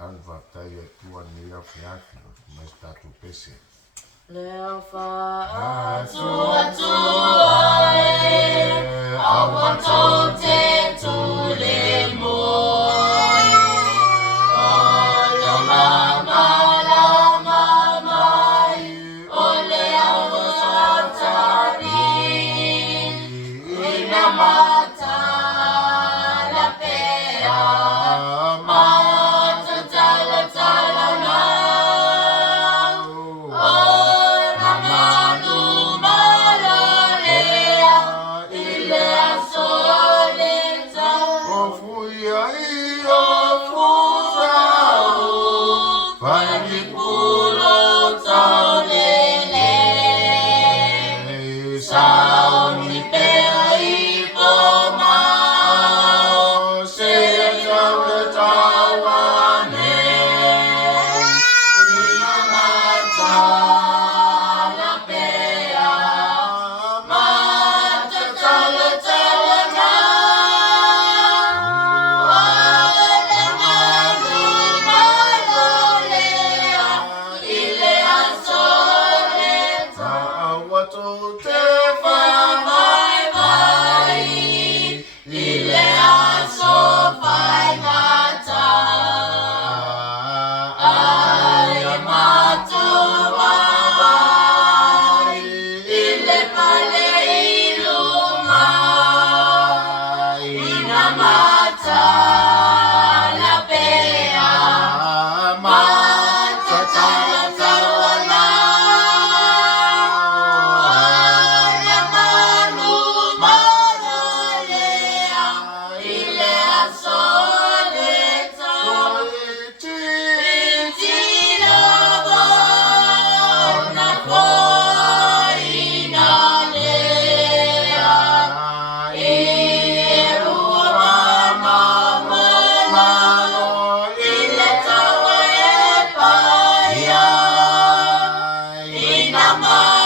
Alva taia tua ni a fiafio, mas tatu pese. Leo fa atua e awa tote tu le moi. O lama lama mai, o le awa tari, ina mata la pea, mata tala tala na. Mama.